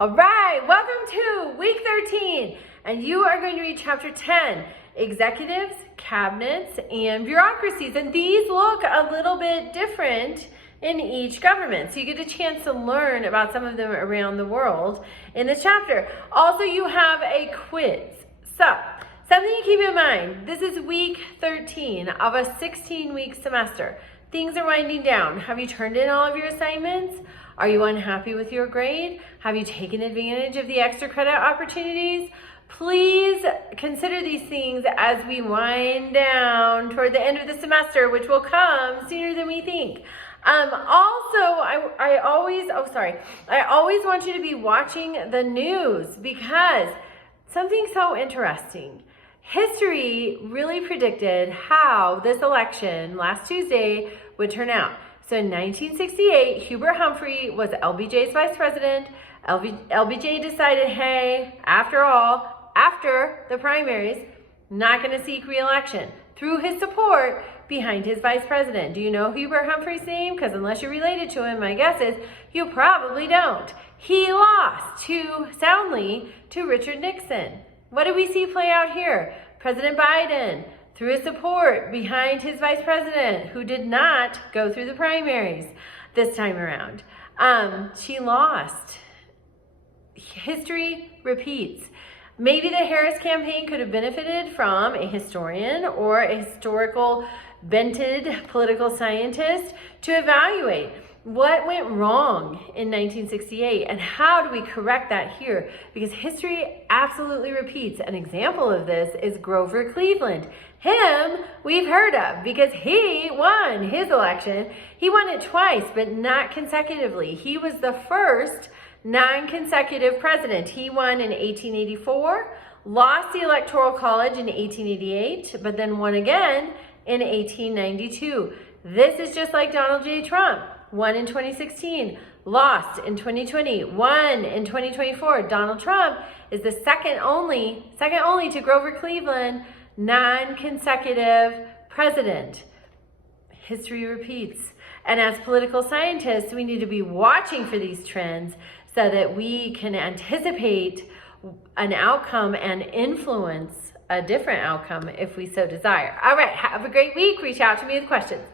All right, welcome to week 13, and you are going to read chapter 10, executives, cabinets, and bureaucracies. And these look a little bit different in each government. So you get a chance to learn about some of them around the world in this chapter. Also, you have a quiz. So, something to keep in mind, this is week 13 of a 16-week semester. Things are winding down. Have you turned in all of your assignments? Are you unhappy with your grade? Have you taken advantage of the extra credit opportunities? Please consider these things as we wind down toward the end of the semester, which will come sooner than we think. I always want you to be watching the news because something so interesting. History really predicted how this election last Tuesday would turn out. So in 1968, Hubert Humphrey was LBJ's vice president. LBJ decided, hey, after all, after the primaries, not going to seek re-election through his support behind his vice president. Do you know Hubert Humphrey's name? Because unless you're related to him, my guess is you probably don't. He lost soundly to Richard Nixon. What did we see play out here? President Biden, through his support behind his vice president, who did not go through the primaries this time around. She lost. History repeats. Maybe the Harris campaign could have benefited from a historian or a historical bented political scientist to evaluate what went wrong in 1968 and how do we correct that here? Because history absolutely repeats. An example of this is Grover Cleveland. Him we've heard of because he won his election. He won it twice, but not consecutively. He was the first non-consecutive president. He won in 1884, lost the Electoral College in 1888, but then won again in 1892. This is just like Donald J. Trump. Won in 2016, lost in 2020, won in 2024. Donald Trump is the second only to Grover Cleveland non-consecutive president. History repeats. And as political scientists, we need to be watching for these trends so that we can anticipate an outcome and influence a different outcome if we so desire. All right, have a great week. Reach out to me with questions.